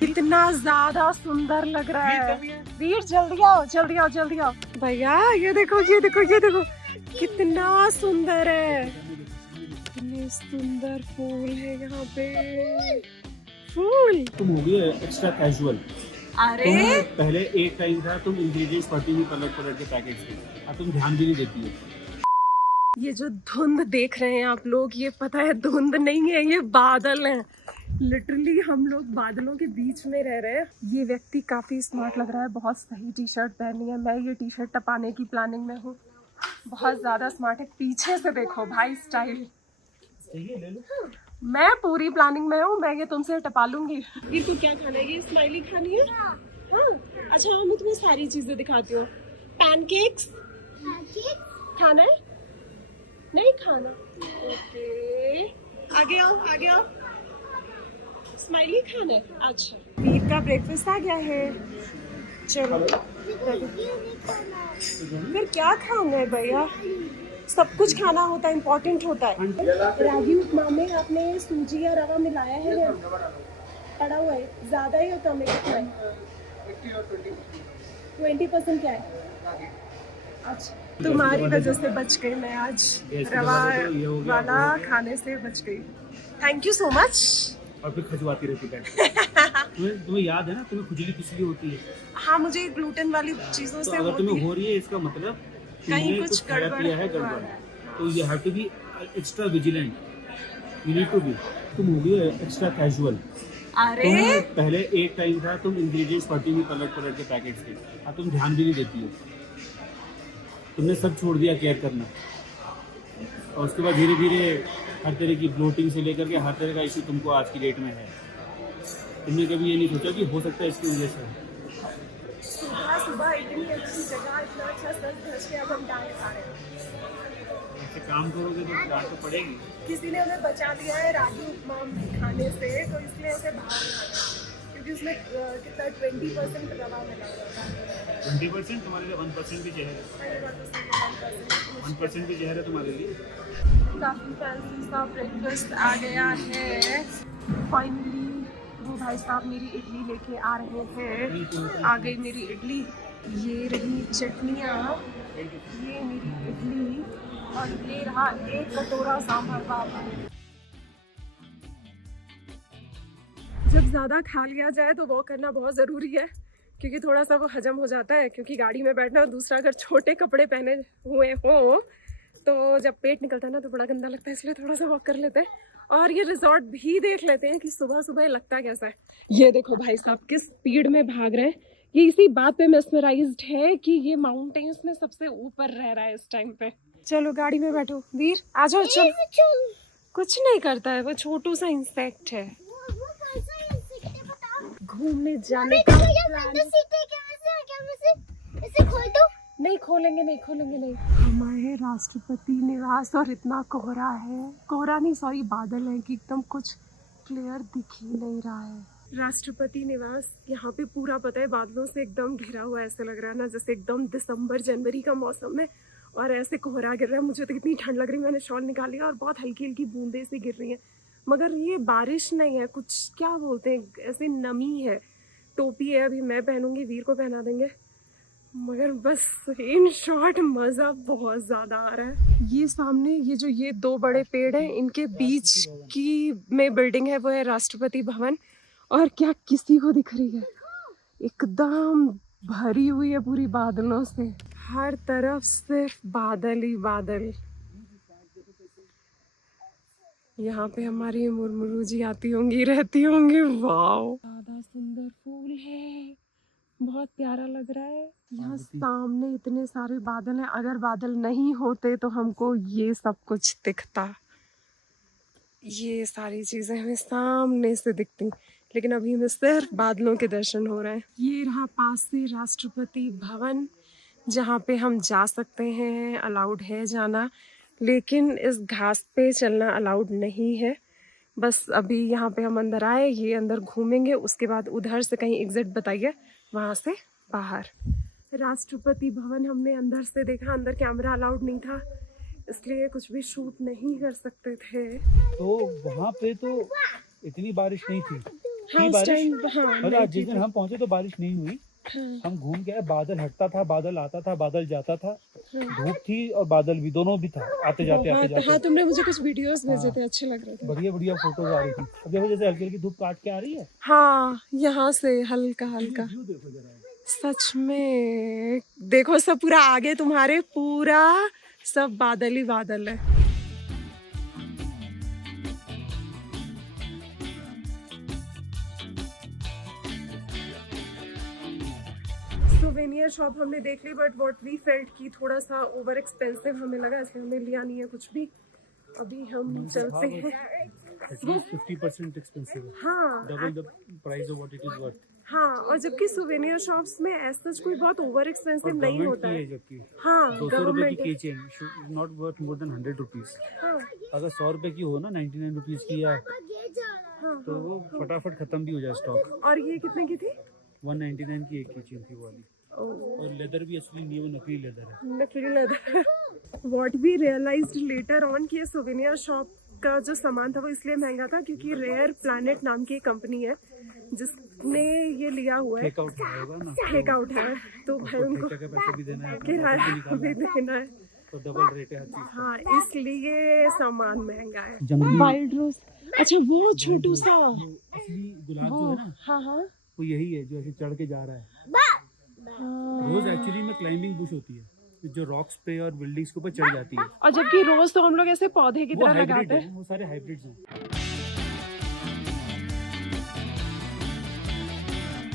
कितना ज्यादा सुंदर लग रहा है। वीर जल्दी आओ जल्दी आओ जल्दी आओ भैया। ये देखो ये देखो ये देखो कितना सुंदर है। कितने सुंदर फूल है यहाँ पे। फूल तुम हो गई एक्स्ट्रा कैजुअल। अरे पहले एक टाइम था तुम इंग्रेडिएंट्स पढ़ती थी पलट के पैकेट्स के, अब तुम ध्यान भी नहीं देती है। ये जो धुंध देख रहे हैं आप लोग, ये पता है धुंध नहीं है, ये बादल हैं। लिटरली हम लोग बादलों के बीच में रह रहे हैं। ये व्यक्ति काफी स्मार्ट लग रहा है, बहुत सही टी शर्ट पहनी है। मैं ये टी शर्ट टपाने की प्लानिंग में हूँ। बहुत ज्यादा स्मार्ट है। पीछे से देखो भाई स्टाइल। ले लो। मैं पूरी प्लानिंग में हूँ, मैं ये तुमसे टपा लूंगी। ये तो क्या खाना है? ये स्माइली खानी है? हाँ। अच्छा मैं तुम्हें सारी चीजें दिखाती हूँ। पैनकेक्स खाना है? नहीं खाना? ओके आगे आओ आगे आओ। स्माइली खाना है? अच्छा वीर का ब्रेकफास्ट आ गया है। चलो फिर क्या खाना है भैया? सब कुछ खाना होता है, इम्पोर्टेंट होता है। रागी उपमा में आपने सूजी या रवा मिलाया है या पड़ा हुआ है? ज्यादा ही होता है? कितना है? 20% क्या है? अच्छा तुम्हारी वजह से बच गई मैं आज। रवा वाला खाने से बच गई। Thank you so much. और फिर खजवाती रहती है। तुम्हें याद है ना, तुम्हें खुजली किस लिए होती है? हाँ मुझे ग्लूटेन वाली चीजों तो से अगर तुम्हें हो रही है इसका मतलब कहीं कुछ गड़बड़ है। गड़बड़ तो you have to be extra vigilant. You need to be. तुम हो गई एक्स्ट्रा कैजुअल। अरे पहले एक टाइम था तुम इंग्रेडिएंट्स पढ़ती थी पलट के पैकेट्स के, अब तुम ध्यान भी नहीं देती हो। तुमने सब छोड़ दिया केयर करना, और उसके बाद धीरे धीरे हर तरह की ब्लोटिंग से लेकर के हर तरह का इशू तुमको आज की डेट में है। तुमने कभी ये नहीं सोचा कि हो सकता है इसकी वजह से? सुबह सुबह इतनी अच्छी जगह, इतना अच्छा सज धज के अब हम डांट खा रहे हैं। ऐसे काम करोगे तो डांट तो पड़ेगी। किसी ने हमें बचा दिया है रागी उपमा खाने से, तो इसलिए उसे बाहर निकाला, क्योंकि उसमें कितना 20% रवा मिला हुआ था। 20%? तुम्हारे लिए 1% भी जहर है। 1% भी जहर है तुम्हारे लिए। काफी फैंसी सा ब्रेकफास्ट आ गया है। फाइनली वो भाई साहब मेरी इडली लेके आ रहे हैं। आ गई मेरी इडली। ये रही चटनियाँ, ये मेरी इडली, और ये रहा एक कटोरा सांभर पापड़। जब ज़्यादा खा लिया जाए तो वॉक करना बहुत ज़रूरी है, क्योंकि थोड़ा सा वो हजम हो जाता है। क्योंकि गाड़ी में बैठना, दूसरा अगर छोटे कपड़े पहने हुए हों तो जब पेट निकलता है ना तो बड़ा गंदा लगता है, इसलिए थोड़ा सा वॉक कर लेते हैं। और ये रिजॉर्ट भी देख लेते हैं कि सुबह सुबह लगता कैसा है। ये देखो भाई साहब किस स्पीड में भाग रहे हैं। ये इसी बात पे मेस्मराइज्ड है कि ये माउंटेन्स में सबसे ऊपर रह रहा है इस टाइम पे। चलो गाड़ी में बैठो वीर, आ जाओ। चलो कुछ नहीं करता है, वो छोटू सा इंसेक्ट है। घूमने जाने का नहीं खोलेंगे नहीं खोलेंगे नहीं। हमारे राष्ट्रपति निवास, और इतना कोहरा है, कोहरा नहीं सॉरी बादल है कि एकदम कुछ क्लियर दिख ही नहीं रहा है। राष्ट्रपति निवास यहाँ पे पूरा पता है बादलों से एकदम घिरा हुआ, ऐसे लग रहा है ना जैसे एकदम दिसंबर जनवरी का मौसम है और ऐसे कोहरा गिर रहा है। मुझे तो कितनी ठंड लग रही है, मैंने शॉल निकाल लिया और बहुत हल्की हल्की बूंदे से गिर रही हैं, मगर ये बारिश नहीं है, कुछ क्या बोलते हैं ऐसे नमी है। टोपी है, अभी मैं पहनूंगी, वीर को पहना देंगे, मगर बस इन शॉर्ट मज़ा बहुत ज़्यादा आ रहा है। ये सामने ये दो बड़े पेड़ हैं, इनके बीच की में बिल्डिंग है, वो है राष्ट्रपति भवन। और क्या किसी को दिख रही है? एकदम भरी हुई है पूरी बादलों से, हर तरफ सिर्फ बादल ही बादल। यहाँ पे हमारी मुरमुरू जी आती होंगी, रहती होंगी। वाओ ज्यादा सुंदर फूल है, बहुत प्यारा लग रहा है। यहाँ सामने इतने सारे बादल हैं, अगर बादल नहीं होते तो हमको ये सब कुछ दिखता, ये सारी चीजें हमें सामने से दिखती, लेकिन अभी हमें सिर्फ बादलों के दर्शन हो रहे हैं। ये रहा पास से राष्ट्रपति भवन, जहाँ पे हम जा सकते हैं, अलाउड है जाना, लेकिन इस घास पे चलना अलाउड नहीं है। बस अभी यहाँ पे हम अंदर आए, ये अंदर घूमेंगे, उसके बाद उधर से कहीं एग्जिट बताइए, वहाँ से बाहर। राष्ट्रपति भवन हमने अंदर से देखा, अंदर कैमरा अलाउड नहीं था, इसलिए कुछ भी शूट नहीं कर सकते थे। तो वहाँ पे तो इतनी बारिश नहीं थी। हाँ, थी उस बारिश, टाइम हाँ मतलब नहीं आज जिस थी। दिन हम पहुंचे तो बारिश नहीं हुई। हाँ, हम घूम के आए, बादल हटता था, बादल आता था, बादल जाता था, हाँ। धूप थी और बादल भी, दोनों भी था, आते जाते आते बहुत, हाँ जाते। तुमने मुझे कुछ वीडियोस भेजे हाँ। थे, अच्छे लग रहे थे। बढ़िया बढ़िया फोटोज आ रही थी। अब देखो जैसे हल्की हल्की धूप काट के आ रही है। हाँ, यहाँ से हल्का हल्का। व्यू देखो जरा। सच में देखो, सब पूरा आगे तुम्हारे पूरा सब बादल ही बादल है। सोवेनियर शॉप हमने देख ली, बट व्हाट वी फेल्ट की थोड़ा सा ओवर एक्सपेंसिव हमें लगा, इसलिए हमने लिया नहीं है कुछ भी। अभी हम चलते हैं। एटलीस्ट 50% एक्सपेंसिव है, हाँ double the price of what it is worth. हाँ, और जबकि सोवेनियर शॉप्स में ऐसा कुछ कोई बहुत ओवर एक्सपेंसिव नहीं होता है। जबकि हाँ, 200 रुपए की गवर्नमेंट। की chain not worth more than 100 rupees. हाँ अगर 100 रुपए की हो ना, 99 रुपीज की है, हाँ, तो वो फटाफट खत्म भी हो जाए स्टॉक। और ये कितने की थी? 199 की एक की चेन थी वो वाली। ओह, और लेदर भी असली नहीं है, वो नकली लेदर है। नकली leather. What we realised later on कि ये सोवेनियर शॉप का जो सामान था वो इसलिए महंगा था क्योंकि रेयर प्लैनेट नाम की एक कंपनी है जिसने ये लिया हुआ है। टेक आउट होगा ना, टेक आउट है, तो भाई उनको ठेके का पैसे भी देना है, अपना किराया पैसे भी निकालना भी है, देना है। तो डबल रेट है हर चीज का। हाँ, इसलिए सामान महंगा है। जंगली वाइल्ड रोज, अच्छा वो छोटू सा। असली गुलाब वो जो है ना, हाँ हाँ वो यही है जो ऐसे चढ़ के जा रहा है। हाँ। रोज एक्चुअली में क्लाइंबिंग बुश होती है जो रॉक्स पे और बिल्डिंग्स के ऊपर चढ़ जाती है। और जबकि रोज तो हम लोग ऐसे पौधे की वो तरह हाइब्रिड लगाते है, हैं। वो सारे हाइब्रिड्स हैं।